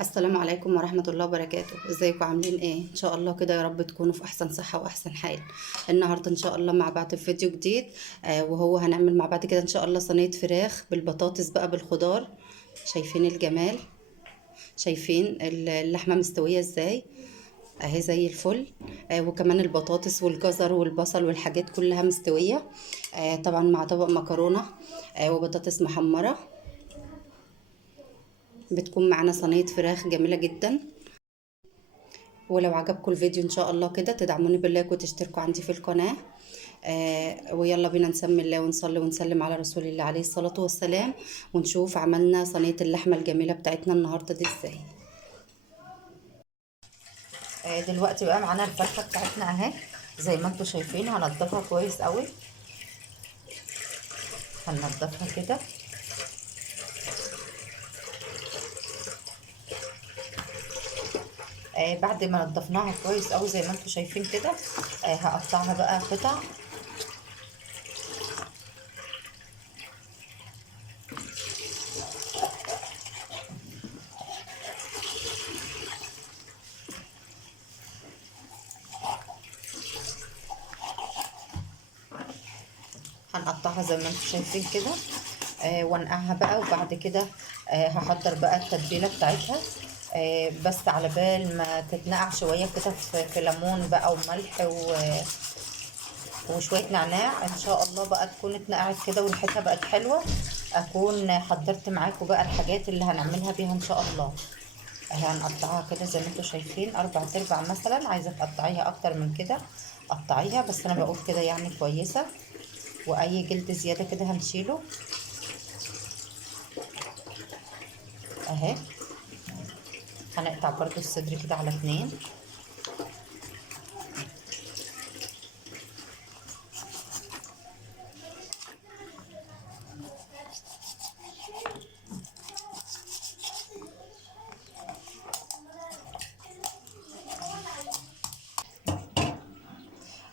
السلام عليكم ورحمة الله وبركاته. ازيكم عاملين ايه؟ ان شاء الله كده يا رب تكونوا في احسن صحة واحسن حال. النهاردة ان شاء الله مع بعض في فيديو جديد. وهو هنعمل مع بعض كده ان شاء الله صينية فراخ بالبطاطس بقى بالخضار. شايفين الجمال؟ شايفين اللحمة مستوية ازاي؟ اهي زي الفل. وكمان البطاطس والجزر والبصل والحاجات كلها مستوية. طبعا مع طبق مكرونة وبطاطس محمرة. بتكون معانا صينية فراخ جميلة جدا. ولو عجبكم الفيديو ان شاء الله كده تدعموني باللايك وتشتركوا عندي في القناة. ويلا بينا نسمي الله ونصلي ونسلم على رسول الله عليه الصلاة والسلام. ونشوف عملنا صينية اللحمة الجميلة بتاعتنا النهاردة دي ازاي. دلوقتي بقى معانا الفرخة بتاعتنا اهي. زي ما انتم شايفين هنضفها كويس قوي. هنضفها كده. بعد ما نضفناها كويس قوي زي ما انتم شايفين كده. هقطعها بقى قطع. هنقطعها زي ما انتم شايفين كده. وانقعها بقى وبعد كده هحضر بقى التتبيله بتاعتها. بس على بال ما تتنقع شويه كده في ليمون بقى وملح وشويه نعناع ان شاء الله بقى تكون اتنقعت كده وريحتها بقت حلوه. اكون حضرت معاكم بقى الحاجات اللي هنعملها بيها ان شاء الله. هنقطعها كده زي ما انتم شايفين 4 مثلا. عايزه تقطعيها اكتر من كده قطعيها، بس انا بقول كده يعني كويسه. واي جلد زياده كده هنشيله اهي. هنقطع برضو الصدر كده على 2.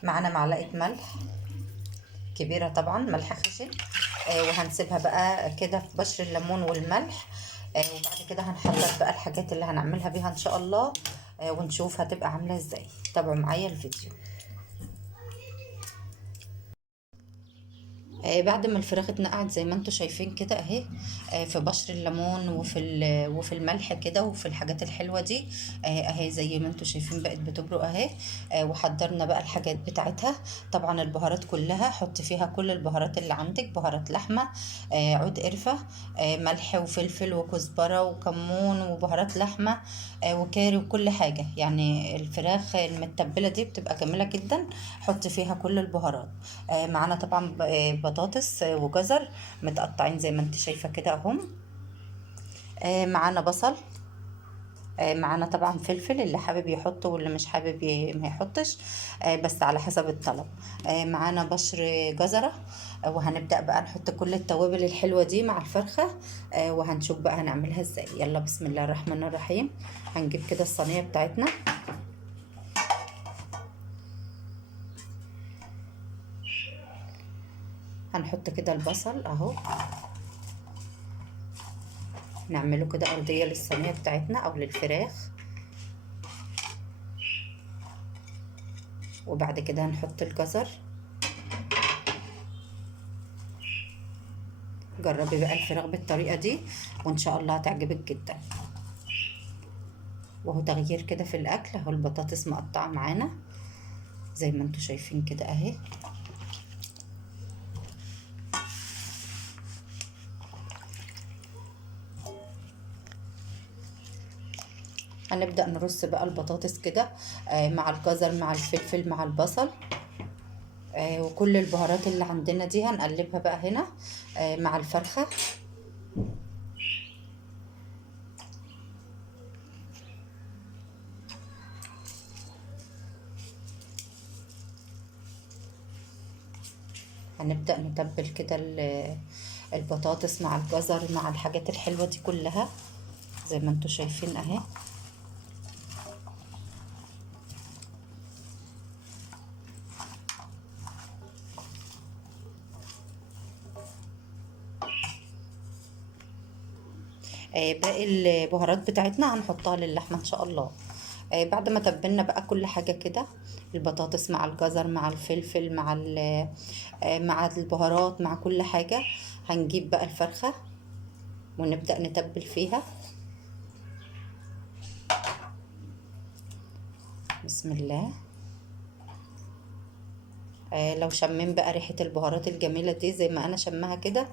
معانا معلقه ملح كبيره طبعا، ملح خشن. وهنسيبها بقى كده في بشر الليمون والملح. وبعد كده هنحضر بقى الحاجات اللي هنعملها بيها ان شاء الله. ونشوف هتبقى عامله ازاي. تابعوا معايا الفيديو. بعد ما الفراخ اتنقعت زي ما انتم شايفين كده اهي. في بشر الليمون وفي الملح كده وفي الحاجات الحلوه دي. اهي زي ما انتم شايفين بقت بتبرق اهي. وحضرنا بقى الحاجات بتاعتها. طبعا البهارات كلها حط فيها كل البهارات اللي عندك، بهارات لحمه، عود قرفه، ملح وفلفل وكزبره وكمون وبهارات لحمه، وكاري وكل حاجه. يعني الفراخ المتبله دي بتبقى جميله جدا. حط فيها كل البهارات. معانا طبعا بطاطس وجزر متقطعين زي ما انت شايفه كده اهم. معانا بصل. معانا طبعا فلفل، اللي حابب يحطه واللي مش حابب ما يحطش. بس على حسب الطلب. معانا بشر جزرة. وهنبدأ بقى نحط كل التوابل الحلوة دي مع الفرخة. وهنشوف بقى هنعملها ازاي. يلا بسم الله الرحمن الرحيم. هنجيب كده الصينية بتاعتنا. هنحط كده البصل اهو. نعمله كده أرضية للصينية بتاعتنا أو للفراخ. وبعد كده هنحط الجزر. جربي بقى الفراخ بالطريقة دي وإن شاء الله هتعجبك جدا. وهو تغيير كده في الأكل. اهو البطاطس مقطعة معانا زي ما انتوا شايفين كده اهي. هنبدأ نرص بقى البطاطس كده مع الجزر مع الفلفل مع البصل. وكل البهارات اللي عندنا دي هنقلبها بقى هنا مع الفرخة. هنبدأ نتبل كده البطاطس مع الجزر مع الحاجات الحلوة دي كلها زي ما انتوا شايفين اهي. باقي البهارات بتاعتنا هنحطها للحمة ان شاء الله. بعد ما تبلنا بقى كل حاجة كده، البطاطس مع الجزر مع الفلفل مع مع البهارات مع كل حاجة، هنجيب بقى الفرخة ونبدأ نتبل فيها. بسم الله. لو شمين بقى ريحة البهارات الجميلة دي زي ما انا شمها كده،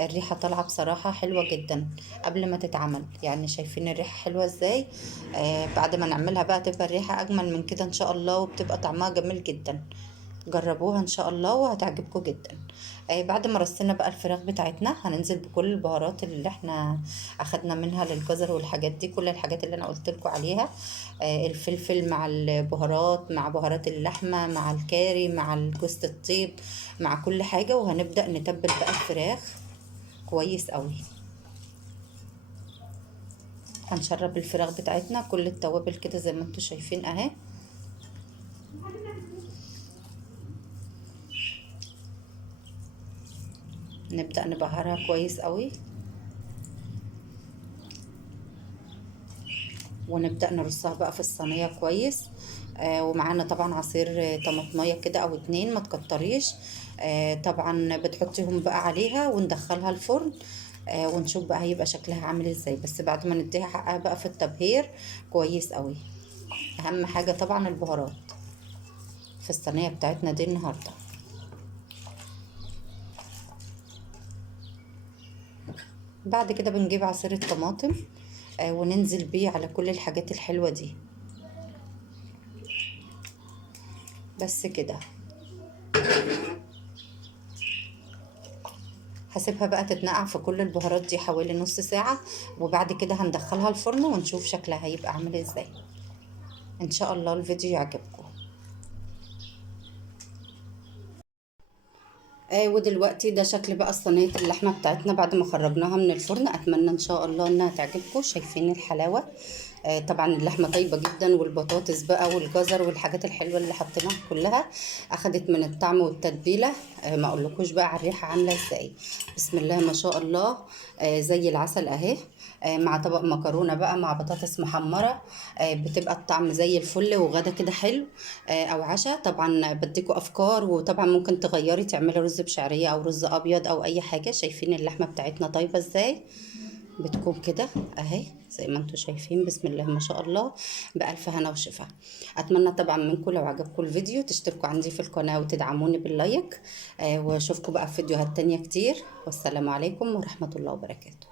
الريحة طالعة بصراحة حلوة جدا قبل ما تتعمل. يعني شايفين الريحة حلوة ازاي؟ بعد ما نعملها بقى تبقى الريحة اجمل من كده ان شاء الله، وبتبقى طعمها جميل جدا. جربوها ان شاء الله وهتعجبكم جدا. بعد ما رصينا بقى الفراخ بتاعتنا، هننزل بكل البهارات اللي احنا اخدنا منها للجزر والحاجات دي، كل الحاجات اللي انا قلت لكم عليها. الفلفل مع البهارات مع بهارات اللحمه مع الكاري مع جوز الطيب مع كل حاجه، وهنبدأ نتبل بقى الفراخ كويس قوي. هنشرب الفراخ بتاعتنا كل التوابل كده زي ما انتم شايفين اهي. نبدأ نبهرها كويس قوي، ونبدأ نرصها بقى في الصينية كويس. ومعانا طبعا عصير طماطمية كده او اتنين، ما تكتريش. طبعا بتحطيهم بقى عليها وندخلها الفرن. ونشوف بقى هيبقى شكلها عامل ازاي، بس بعد ما نديها حقها بقى في التبهير كويس قوي. اهم حاجة طبعا البهارات في الصينية بتاعتنا دي النهاردة. بعد كده بنجيب عصير الطماطم وننزل بيه على كل الحاجات الحلوة دي. بس كده. هسيبها بقى تتنقع في كل البهارات دي حوالي نص ساعة، وبعد كده هندخلها الفرن ونشوف شكلها هيبقى عامل ازاي. ان شاء الله الفيديو يعجبكم. ودلوقتي ده شكل بقى صينية اللحمة بتاعتنا بعد ما خرجناها من الفرن. اتمنى ان شاء الله انها تعجبكم. شايفين الحلاوة؟ طبعا اللحمة طيبة جدا، والبطاطس بقى والجزر والحاجات الحلوة اللي حطيناها كلها اخدت من الطعم والتتبيلة. ما اقولكوش بقى على الريحة عاملة ازاي. بسم الله ما شاء الله. زي العسل اهي. مع طبق مكرونة بقى مع بطاطس محمرة. بتبقى الطعم زي الفل، وغدا كده حلو. او عشاء. طبعا بديكوا افكار، وطبعا ممكن تغيري تعملي رز بشعرية او رز ابيض او اي حاجة. شايفين اللحمة بتاعتنا طيبة ازاي؟ بتكون كده اهي زي ما انتم شايفين. بسم الله ما شاء الله. بألف هنا وشفا. اتمنى طبعا منكم لو عجبكم الفيديو تشتركوا عندي في القناة وتدعموني باللايك. واشوفكم بقى في فيديوهات تانية كتير. والسلام عليكم ورحمة الله وبركاته.